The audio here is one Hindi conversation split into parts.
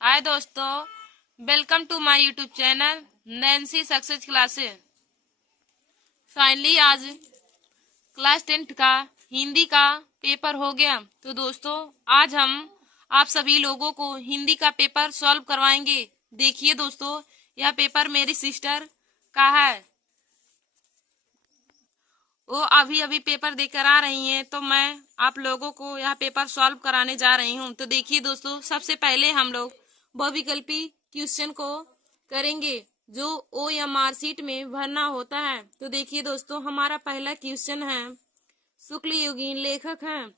हाय दोस्तों, welcome to my YouTube channel Nancy success classes. Finally आज क्लास 10th का हिंदी का पेपर हो गया। तो दोस्तों आज हम आप सभी लोगों को हिंदी का पेपर सॉल्व करवाएंगे। देखिए दोस्तों, यह पेपर मेरी सिस्टर का है। वो अभी अभी पेपर देकर आ रही हैं, तो मैं आप लोगों को यह पेपर सॉल्व कराने जा रही हूँ। तो देखिए दोस्तों, सबसे पहले हम लोग बहुविकल्पी क्वेश्चन को करेंगे जो OMR शीट में भरना होता है। तो देखिए दोस्तों, हमारा पहला क्वेश्चन है, शुक्ल युगीन लेखक हैं।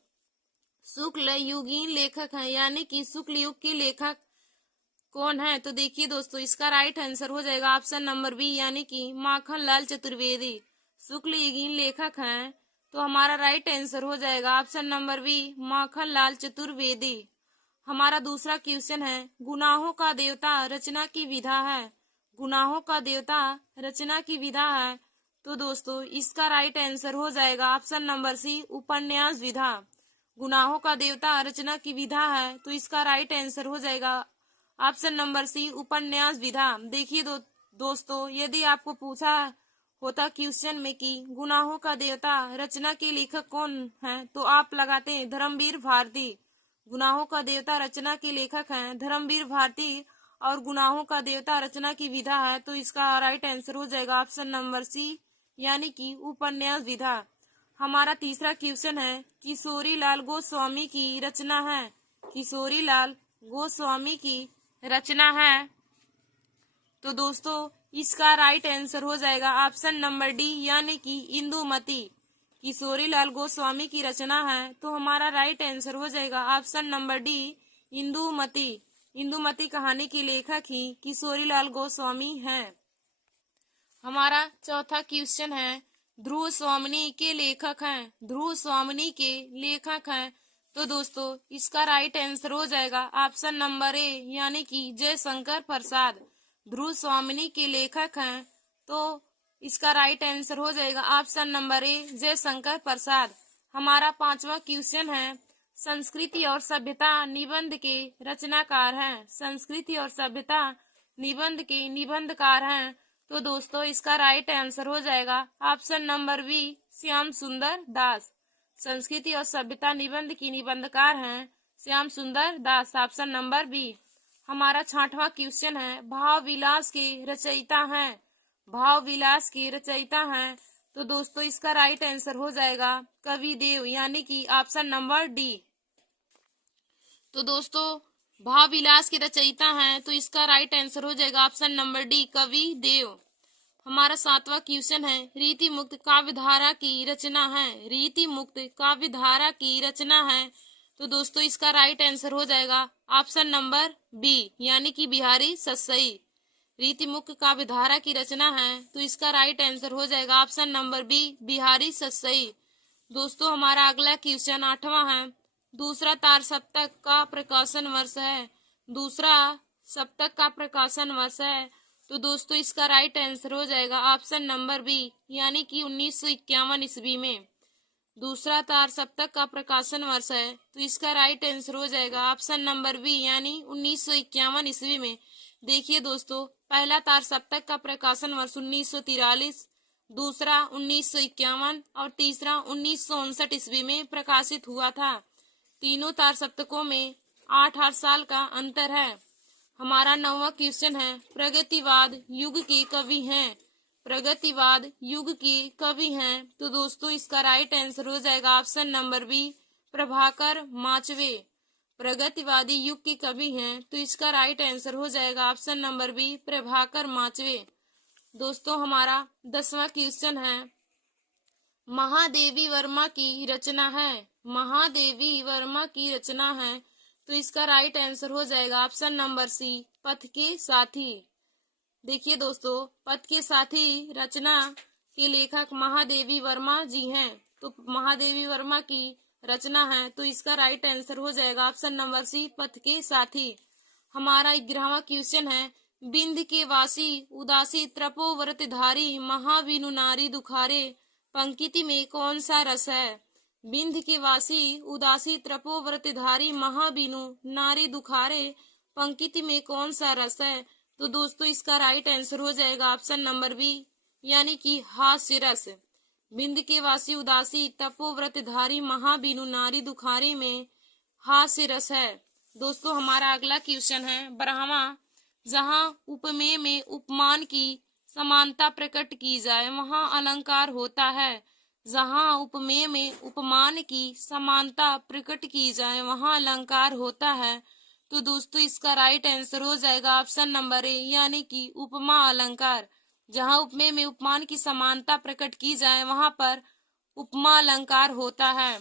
शुक्ल युगीन लेखक हैं यानी कि शुक्ल युग के लेखक कौन है? तो देखिए दोस्तों, इसका राइट आंसर हो जाएगा ऑप्शन नंबर बी यानी कि माखन लाल चतुर्वेदी शुक्ल युगीन लेखक हैं। तो हमारा राइट आंसर हो जाएगा option number B Makhan Lal Chaturvedi. हमारा दूसरा क्वेश्चन है, गुनाहों का देवता रचना की विधा है। गुनाहों का देवता रचना की विधा है। तो दोस्तों इसका राइट आंसर हो जाएगा ऑप्शन नंबर सी उपन्यास विधा। गुनाहों का देवता रचना की विधा है, तो इसका राइट आंसर हो जाएगा ऑप्शन नंबर सी उपन्यास विधा। देखिए दोस्तों, यदि आपको पूछा होता क्वेश्चन में कि गुनाहों का देवता रचना के लेखक कौन है, तो आप लगाते हैं धर्मवीर भारती। गुनाहों का देवता रचना के लेखक हैं धर्मवीर भारती और गुनाहों का देवता रचना की विधा है। तो इसका राइट आंसर हो जाएगा ऑप्शन नंबर सी यानी कि उपन्यास विधा। हमारा तीसरा क्वेश्चन है, किशोरी लाल गोस्वामी की रचना है। किशोरी लाल गोस्वामी की रचना है। तो दोस्तों इसका राइट आंसर हो जाएगा ऑप्शन नंबर डी यानी कि इंदुमती। किशोरी लाल गोस्वामी की रचना है, तो हमारा राइट आंसर हो जाएगा option number D Indumati. Indumati कहानी की लेखक ही किशोरी लाल गोस्वामी हैं। हमारा चौथा क्वेश्चन है, ध्रुव स्वामिनी के लेखक हैं। ध्रुव स्वामिनी के लेखक हैं। तो दोस्तों इसका राइट आंसर हो जाएगा ऑप्शन नंबर ए यानी कि जयशंकर प्रसाद। ध्रुव स्वामिनी के लेखक हैं, तो इसका राइट आंसर हो जाएगा option number A Jaishankar Prasad. हमारा पांचवा क्वेश्चन है, संस्कृति और सभ्यता निबंध के रचनाकार हैं। संस्कृति और सभ्यता निबंध के निबंधकार हैं। तो दोस्तों इसका राइट आंसर हो जाएगा ऑप्शन नंबर बी श्याम सुंदर दास। संस्कृति और सभ्यता निबंध की निबंधकार हैं श्याम सुंदर दास, ऑप्शन नंबर बी। हमारा छठवां क्वेश्चन है, भाव विलास के रचयिता हैं। भाव विलास के रचयिता हैं। तो दोस्तों इसका राइट आंसर हो जाएगा कवि देव यानी कि ऑप्शन नंबर डी। तो दोस्तों भाव विलास के रचयिता हैं, तो इसका राइट आंसर हो जाएगा ऑप्शन नंबर डी कवि देव। हमारा सातवां क्वेश्चन है, रीति मुक्त काव्य धारा की रचना है। रीति मुक्त काव्य धारा की रचना है। तो दोस्तों इसका राइट आंसर हो जाएगा ऑप्शन नंबर बी यानी कि बिहारी सस्सई। रीति मुक्त काव्य धारा की रचना है, तो इसका राइट आंसर हो जाएगा ऑप्शन नंबर बी बिहारी सस्सई। दोस्तों हमारा अगला क्वेश्चन आठवां है, दूसरा तार सप्तक का प्रकाशन वर्ष है। दूसरा सप्तक का प्रकाशन वर्ष है। तो दोस्तों इसका राइट आंसर हो जाएगा ऑप्शन नंबर बी यानी कि 1951 ईस्वी में दूसरा तार सप्तक का प्रकाशन वर्ष है। तो इसका राइट आंसर हो जाएगा ऑप्शन नंबर बी यानी 1951 ईस्वी में। देखिए दोस्तों, पहला तार सप्तक का प्रकाशन वर्ष 1943, दूसरा 1951 और तीसरा 1959 ईस्वी में प्रकाशित हुआ था। तीनों तार सप्तकों में 8-8 साल का अंतर है। हमारा नौवां क्वेश्चन है, प्रगतिवाद युग के कवि हैं। प्रगतिवाद युग के कवि हैं। तो दोस्तों इसका राइट आंसर हो जाएगा option number B Prabhakar Machwe. प्रगतिवादी युग के कवि हैं, तो इसका राइट आंसर हो जाएगा option number B Prabhakar Machwe. दोस्तों हमारा 10वां क्वेश्चन है, महादेवी वर्मा की रचना है। महादेवी वर्मा की रचना है। तो इसका राइट आंसर हो जाएगा ऑप्शन नंबर सी पथ के साथी। देखिए दोस्तों, पथ के साथी रचना के लेखक महादेवी वर्मा जी हैं। तो महादेवी वर्मा की रचना है, तो इसका राइट आंसर हो जाएगा ऑप्शन नंबर सी पथ के साथी। हमारा 11वां क्वेश्चन है, बिंद के वासी उदासी तपोव्रतधारी महाविनु नारी दुखारे पंक्ति में कौन सा रस है? बिंद के वासी उदासी तपोव्रतधारी महाविनु नारी दुखारे पंक्ति में कौन सा रस है? तो दोस्तों इसका राइट आंसर हो जाएगा ऑप्शन नंबर बी, यानी कि हास्य रस। बिंद के वासी उदासी तपोव्रतधारी महाबीनु नारी दुखारी में हास्य रस है। दोस्तों हमारा अगला क्वेश्चन है 12वां, जहां उपमेय में उपमान की समानता प्रकट की जाए वहां अलंकार होता है। जहां उपमेय में उपमान की समानता प्रकट की जाए वहां अलंकार होता है। तो दोस्तों इसका राइट आंसर हो जाएगा ऑप्शन नंबर ए, यानी कि उपमा अलंकार। जहां उपमेय में उपमान की समानता प्रकट की जाए वहां पर उपमा अलंकार होता है।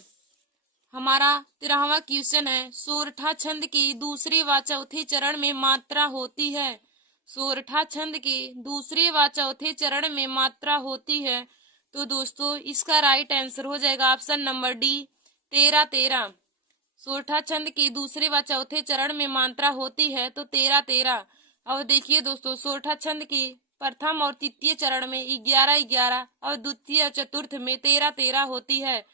हमारा 13वां क्वेश्चन है सोरठा छंद के दूसरे व चौथे चरण में मात्रा होती है। सोरठा छंद के दूसरे व चौथे चरण में मात्रा होती है। तो दोस्तों इसका राइट आंसर हो जाएगा ऑप्शन नंबर डी, 13-13। सोरठा छंद के दूसरे व चौथे चरण में मात्रा होती है तो 13-13। अब देखिए दोस्तों सोरठा छंद के प्रथम और तृतीय चरण में 11-11 और द्वितीय और चतुर्थ में 13-13 होती है।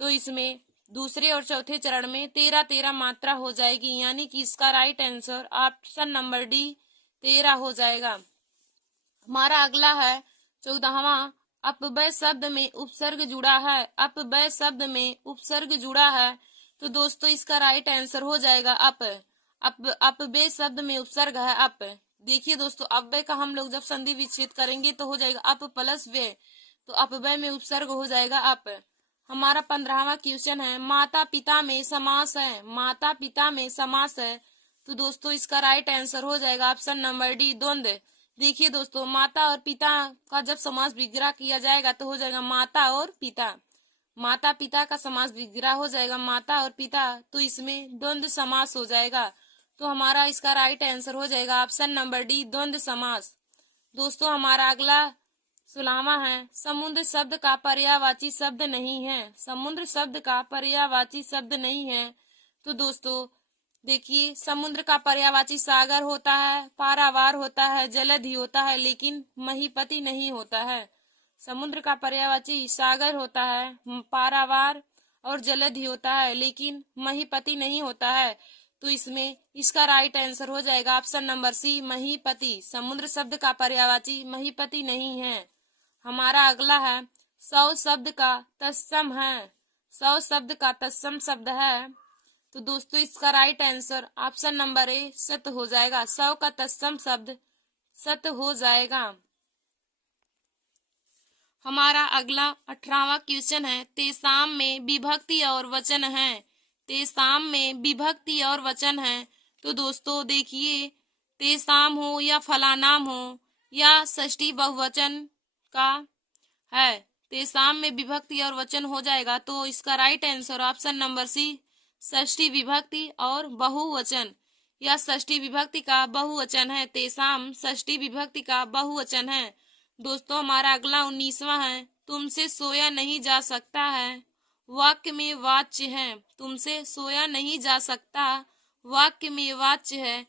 तो इसमें दूसरे और चौथे चरण में 13-13 मात्रा हो जाएगी, यानी कि इसका right answer option number D 13 हो जाएगा। हमारा अगला है 14वां, अपव्यय शब्द में उपसर्ग जुड़ा है। अपव्यय शब्द में उपसर्ग जुड़ा है। तो दोस्तों इसका राइट आंसर हो जाएगा अपव्यय शब्द में उपसर्ग है अप। देखिए दोस्तों अपव्यय का हम लोग जब संधि विच्छेद करेंगे तो हो जाएगा अप प्लस व्यय, तो अपव्यय में उपसर्ग हो जाएगा अप। हमारा 15वां क्वेश्चन है माता पिता में समास है। माता पिता में समास है। तो दोस्तों इसका राइट आंसर हो जाएगा ऑप्शन नंबर डी, द्वंद्व। देखिए दोस्तों माता और पिता का जब समास विग्रह किया जाएगा तो हो जाएगा माता और पिता। माता पिता का समास विग्रह हो जाएगा माता और पिता, तो इसमें द्वंद्व समास हो जाएगा। तो हमारा इसका राइट आंसर हो जाएगा ऑप्शन नंबर डी, द्वंद्व समास। दोस्तों हमारा अगला 16वां है समुद्र शब्द का पर्यायवाची शब्द नहीं है। समुद्र शब्द का पर्यायवाची शब्द नहीं है। तो दोस्तों देखिए समुद्र का पर्यायवाची सागर होता है, पारावार होता है, जलधि होता है, लेकिन महीपति नहीं होता है। समुद्र का पर्यायवाची सागर होता है, पारावार और जलधि होता है, लेकिन महीपति नहीं होता है। तो इसमें इसका राइट आंसर हो जाएगा ऑप्शन नंबर सी, महीपति। समुद्र शब्द का पर्यायवाची महीपति नहीं है। हमारा अगला है 100 शब्द का तत्सम है। 100 शब्द का तत्सम शब्द है। तो दोस्तों इसका right answer option number A, सत हो जाएगा। 100 का तत्सम शब्द सत हो जाएगा। हमारा अगला 18वां क्वेश्चन है तेसाम में विभक्ति और वचन है। तेसाम में विभक्ति और वचन है। तो दोस्तों देखिए तेसाम हो या फलानाम हो या षष्ठी बहुवचन का है, तेसाम में विभक्ति और वचन हो जाएगा। तो इसका right answer option number C, षष्ठी विभक्ति और बहुवचन या षष्ठी विभक्ति का बहुवचन है। तेसाम षष्ठी विभक्ति का बहुवचन है। दोस्तों हमारा अगला 19वां है तुमसे सोया नहीं जा सकता है। वाक्य में वाच्य है। तुमसे सोया नहीं जा सकता वाक्य में वाच्य है।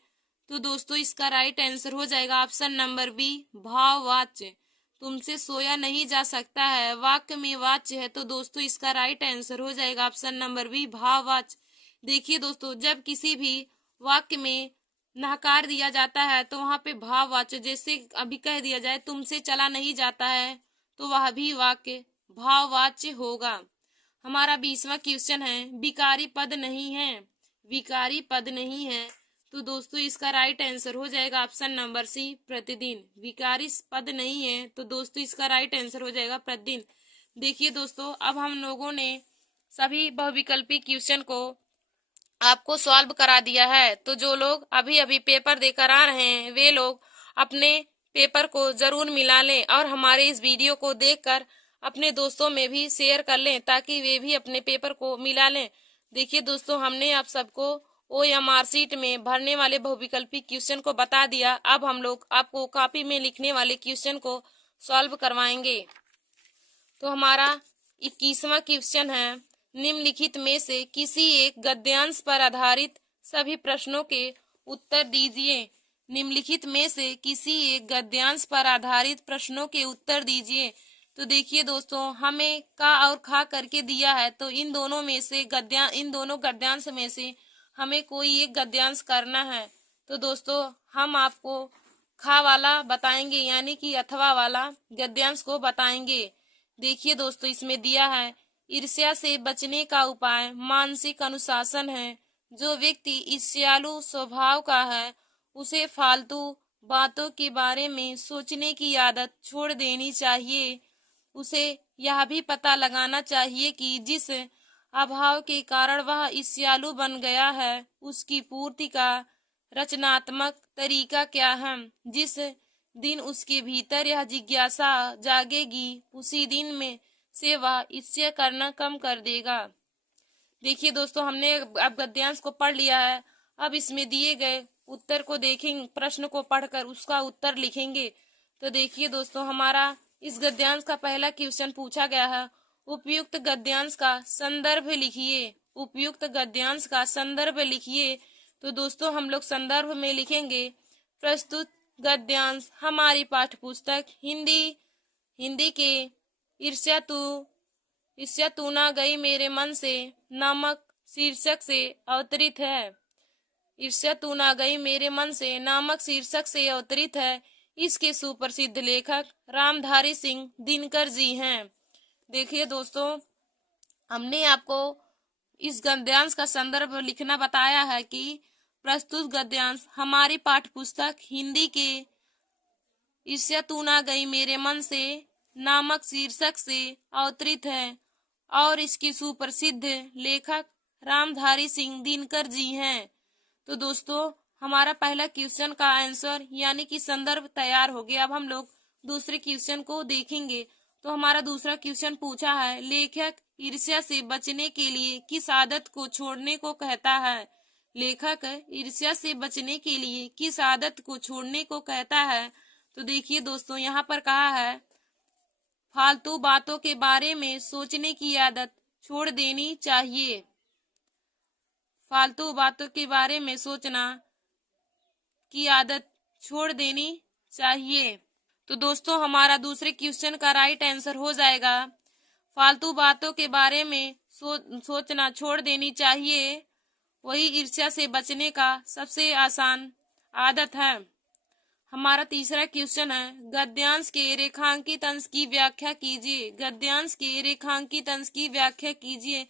तो दोस्तों इसका राइट आंसर हो जाएगा ऑप्शन नंबर बी, भाववाच्य। तुमसे सोया नहीं जा सकता है वाक्य में वाच्य है। तो दोस्तों इसका राइट आंसर हो जाएगा ऑप्शन नंबर बी, भाववाच्य। देखिए दोस्तों जब किसी भी वाक्य में नकार दिया जाता है तो वहां पे भाववाच्य, जैसे अभी कह दिया जाए तुमसे चला नहीं जाता है तो वह भी वाक्य भाववाच्य होगा। हमारा 20वां क्वेश्चन है विकारी पद नहीं है। विकारी पद नहीं है। तो दोस्तों इसका राइट आंसर हो जाएगा ऑप्शन नंबर सी, प्रतिदिन। विकारी पद नहीं है तो दोस्तों इसका राइट आंसर हो जाएगा प्रतिदिन। देखिए दोस्तों अब हम लोगों ने सभी बहुविकल्पी क्वेश्चन को आपको सॉल्व करा दिया है। तो जो लोग अभी अभी पेपर देकर आ रहे हैं वे लोग अपने पेपर को जरूर मिला लें और हमारे इस वीडियो को देखकर अपने दोस्तों में भी शेयर कर लें ताकि वे भी अपने पेपर को मिला लें। देखिए दोस्तों हमने आप सबको OMR शीट में भरने वाले बहुविकल्पी क्वेश्चन को बता दिया। अब हम लोग आपको कॉपी में लिखने वाले क्वेश्चन को सॉल्व करवाएंगे। तो हमारा 21वां क्वेश्चन है निम्नलिखित में से किसी एक गद्यांश पर आधारित सभी प्रश्नों के उत्तर दीजिए। निम्नलिखित में से किसी एक गद्यांश पर आधारित प्रश्नों के उत्तर दीजिए। तो देखिए दोस्तों हमें का और खा करके दिया है, तो इन दोनों गद्यांश में से हमें कोई एक गद्यांश करना है। तो दोस्तों हम आपको खा वाला बताएंगे, यानी कि अथवा वाला गद्यांश को बताएंगे। देखिए दोस्तों, इसमें दिया है, ईर्ष्या से बचने का उपाय मानसिक अनुशासन है। जो व्यक्ति ईर्ष्यालु स्वभाव का है उसे फालतू बातों के बारे में सोचने की आदत छोड़ देनी चाहिए। उसे यह भी पता लगाना चाहिए कि जिस अभाव के कारण वह ईर्ष्यालु बन गया है उसकी पूर्ति का रचनात्मक तरीका क्या है। जिस दिन उसके भीतर यह जिज्ञासा जागेगी उसी दिन में से वह ईर्ष्या करना कम कर देगा। देखिए दोस्तों, हमने अब गद्यांश को पढ़ लिया है। अब इसमें दिए गए उत्तर को देखेंगे, प्रश्न को पढ़कर उसका उत्तर लिखेंगे। तो देखिए दोस्तों, हमारा इस गद्यांश का पहला क्वेश्चन पूछा गया है, उपयुक्त गद्यांश का संदर्भ लिखिए। उपयुक्त गद्यांश का संदर्भ लिखिए। तो दोस्तों हम लोग संदर्भ में लिखेंगे, प्रस्तुत गद्यांश हमारी पाठ्य पुस्तक हिंदी के ईर्ष्या तू ना गई मेरे मन से नामक शीर्षक से अवतरित है। ईर्ष्या तू ना गई मेरे मन से नामक शीर्षक से अवतरित है। इसके सुप्रसिद्ध लेखक रामधारी सिंह दिनकर जी हैं। देखिए दोस्तों, हमने आपको इस गद्यांश का संदर्भ लिखना बताया है कि प्रस्तुत गद्यांश हमारी पाठ्य पुस्तक हिंदी के ईर्ष्या तू ना गई मेरे मन से नामक शीर्षक से अवतरित है और इसके सुप्रसिद्ध लेखक रामधारी सिंह दिनकर जी हैं। तो दोस्तों हमारा पहला क्वेश्चन का आंसर यानी कि संदर्भ तैयार हो गया। अब हम लोग दूसरे क्वेश्चन को देखेंगे। तो हमारा दूसरा क्वेश्चन पूछा है, लेखक ईर्ष्या से बचने के लिए किस आदत को छोड़ने को कहता है। लेखक ईर्ष्या से बचने के लिए किस आदत को छोड़ने को कहता है। तो देखिए दोस्तों, यहाँ पर कहा है, फालतू बातों के बारे में सोचने की आदत छोड़ देनी चाहिए। फालतू बातों के बारे में सोचना की आदत छोड़ देनी चाहिए। तो दोस्तों हमारा दूसरे क्वेश्चन का राइट आंसर हो जाएगा, फालतू बातों के बारे में सोचना छोड़ देनी चाहिए। वही ईर्ष्या से बचने का सबसे आसान आदत है। हमारा तीसरा क्वेश्चन है, गद्यांश के रेखांकित अंश की व्याख्या कीजिए। गद्यांश के रेखांकित अंश की व्याख्या कीजिए।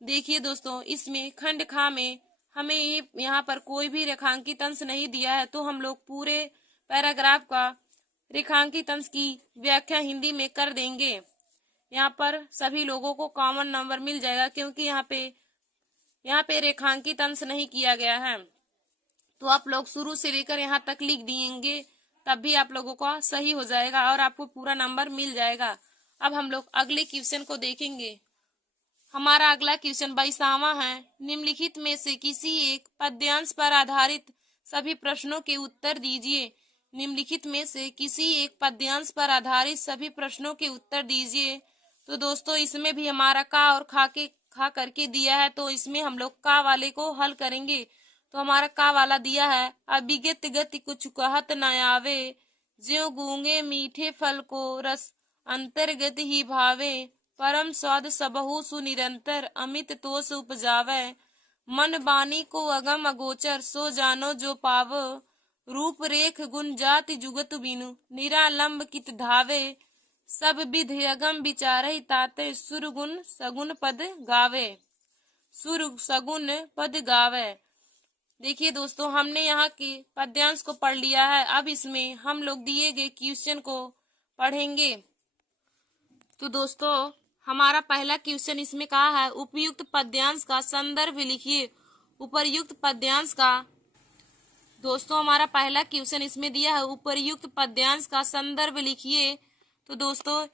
देखिए दोस्तों, इसमें खंड खा में हमें यहाँ पर कोई भी रेखांकित अंश नहीं दिया है, तो हम लोग पूरे पैराग्राफ का रेखांकित अंश की व्याख्या हिंदी में कर देंगे। यहाँ पर सभी लोगों को कॉमन नंबर मिल जाएगा, क्योंकि यहाँ पे रेखांकित अंश नहीं किया गया है। तो आप लोग शुरू से लेकर यहाँ तक लिख दिएंगे, तब भी आप लोगों का सही हो जाएगा और आपको पूरा नंबर मिल जाएगा। अब हम लोग अगले क्वेश्चन को देखेंगे। हमारा अगला क्वेश्चन 22वां है, निम्नलिखित में से किसी एक पद्यांश पर आधारित सभी प्रश्नों के उत्तर दीजिए। निम्नलिखित में से किसी एक पद्यांश पर आधारित सभी प्रश्नों के उत्तर दीजिए। तो दोस्तों इसमें भी हमारा का और खा करके दिया है, तो इसमें हम लोग का वाले को हल करेंगे। तो हमारा का वाला दिया है, अभिगत गति कुछ कहत न आवे, ज्यों गूंगे मीठे फल को रस अंतर्गत ही भावे, परम स्वाद सबहु सुनिरंतर अमित तोष उपजावे, मन बानी को अगम अगोचर सो जानो जो पाव, रूप रेख गुण जाति जुगत बिनु निरालंब कित धावे, सब विध अगम विचारहि ताते सुरगुण सगुन पद गावे। सुर सगुन पद गावे। देखिए दोस्तों, हमने यहाँ के पद्यांश को पढ़ लिया है। अब इसमें हम लोग दिए गए क्वेश्चन को पढ़ेंगे। तो दोस्तों हमारा पहला क्वेश्चन इसमें कहा है, उपयुक्त पद्यांश का संदर्भ लिखिए। उपर्युक्त पद्यांश का दोस्तों हमारा पहला क्वेश्चन इसमें दिया है, उपर्युक्त पद्यांश का संदर्भ लिखिए। तो दोस्तों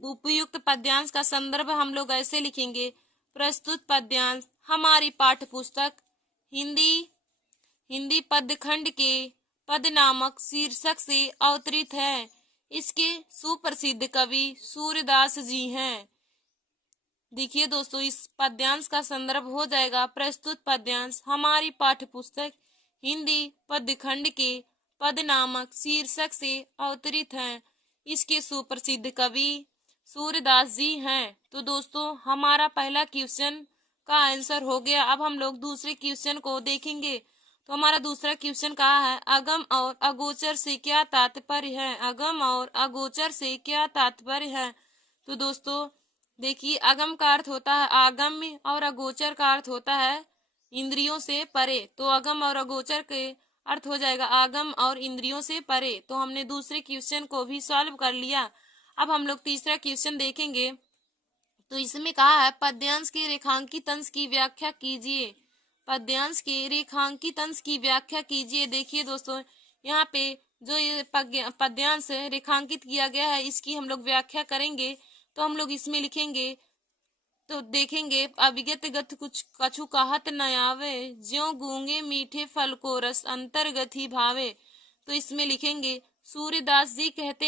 उपयुक्त पद्यांश का संदर्भ हम लोग ऐसे लिखेंगे, प्रस्तुत पद्यांश हमारी पाठ्य पुस्तक हिंदी पदखंड के पद नामक शीर्षक से अवतरित है। इसके सुप्रसिद्ध कवि सूरदास जी हैं। देखिए दोस्तों, इस पद्यांश का संदर्भ हो जाएगा, प्रस्तुत पद्यांश हमारी पाठ्य पुस्तक हिंदी पदखंड के पद नामक शीर्षक से अवतरित है। इसके सुप्रसिद्ध कवि सूरदास जी हैं। तो दोस्तों हमारा पहला क्वेश्चन का आंसर हो गया। अब हम लोग दूसरे क्वेश्चन को देखेंगे। तो हमारा दूसरा क्वेश्चन कहा है, अगम और अगोचर से क्या तात्पर्य है? अगम और अगोचर से क्या तात्पर्य है? तो दोस्तों देखिए, अगम का अर्थ होता है आगम्य और अगोचर का अर्थ होता है इंद्रियों से परे। तो अगम और अगोचर के अर्थ हो जाएगा आगम और इंद्रियों से परे। तो हमने दूसरे क्वेश्चन को भी सॉल्व कर लिया। अब हम लोग तीसरा क्वेश्चन देखेंगे। तो इसमें कहा है, पद्यांश के रेखांकित अंश की व्याख्या कीजिए। पद्यांश के रेखांकित अंश की व्याख्या कीजिए। देखिए दोस्तों, यहाँ पे जो ये पद्यांश रेखांकित किया गया है, इसकी हम लोग व्याख्या करेंगे। तो हम लोग इसमें लिखेंगे, तो देखेंगे, अभिगत गत कुछ कछु कहत न आवे, ज्यों गूंगे मीठे फल को रस अंतर्गत ही भावे। तो इसमें लिखेंगे, सूर्यदास जी कहते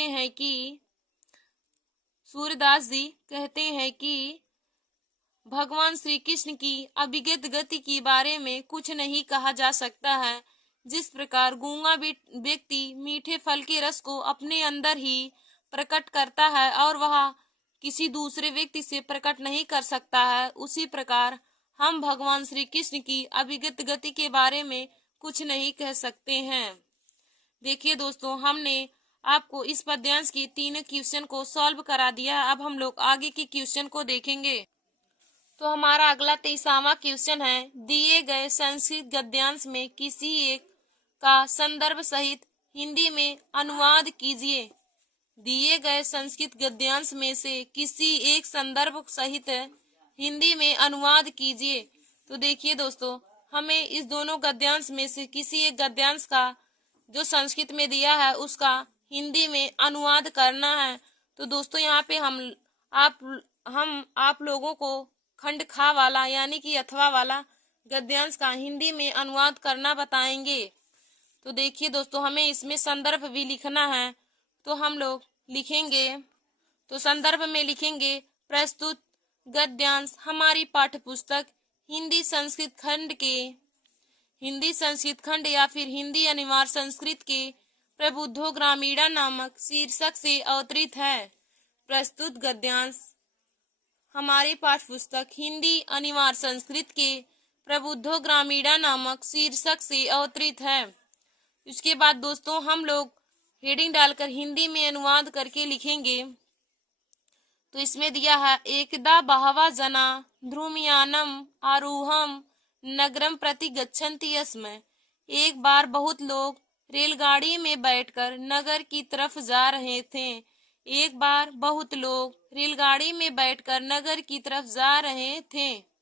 हैं कि भगवान श्री कृष्ण की अभिगत गति के बारे में कुछ नहीं कहा जा सकता है। जिस प्रकार गूंगा व्यक्ति मीठे फल के रस को अपने अंदर ही प्रकट करता है और वह किसी दूसरे व्यक्ति से प्रकट नहीं कर सकता है, उसी प्रकार हम भगवान श्री कृष्ण की अभिगत गति के बारे में कुछ नहीं कह सकते हैं। देखिए दोस्तों, हमने आपको इस पद्यांश की तीनों क्वेश्चन को सॉल्व करा दिया। अब हम लोग आगे के क्वेश्चन को देखेंगे। तो हमारा अगला 23वां क्वेश्चन है, दिए गए संस्कृत गद्यांश में किसी एक का संदर्भ सहित हिंदी में अनुवाद कीजिए। दिए गए संस्कृत गद्यांश में से किसी एक संदर्भ सहित हिंदी में अनुवाद कीजिए। तो देखिए दोस्तों, हमें इस दोनों गद्यांश में से किसी एक गद्यांश का जो संस्कृत में दिया है उसका हिंदी में अनुवाद करना है। तो दोस्तों यहाँ पे हम आप लोगों को खंड खा वाला यानी कि अथवा वाला गद्यांश का हिंदी में अनुवाद करना बताएंगे। तो देखिए दोस्तों, हमें इसमें संदर्भ भी लिखना है। तो हम लोग लिखेंगे, तो संदर्भ में लिखेंगे, प्रस्तुत गद्यांश हमारी पाठ्य पुस्तक हिंदी संस्कृत खंड या फिर हिंदी अनिवार्य संस्कृत के प्रबुद्धो ग्रामीणा नामक शीर्षक से अवतरित है। प्रस्तुत गद्यांश हमारी पाठ्य पुस्तक हिंदी अनिवार्य संस्कृत के प्रबुद्धो ग्रामीणा नामक शीर्षक से अवतरित है। उसके बाद दोस्तों हम लोग हेडिंग डालकर हिंदी में अनुवाद करके लिखेंगे। तो इसमें दिया है, एकदा बहवा जना ध्रुवयानम आरूहम नगरम प्रति गच्छन्ति स्म। एक बार बहुत लोग रेलगाड़ी में बैठकर नगर की तरफ जा रहे थे। एक बार बहुत लोग रेलगाड़ी में बैठकर नगर की तरफ जा रहे थे।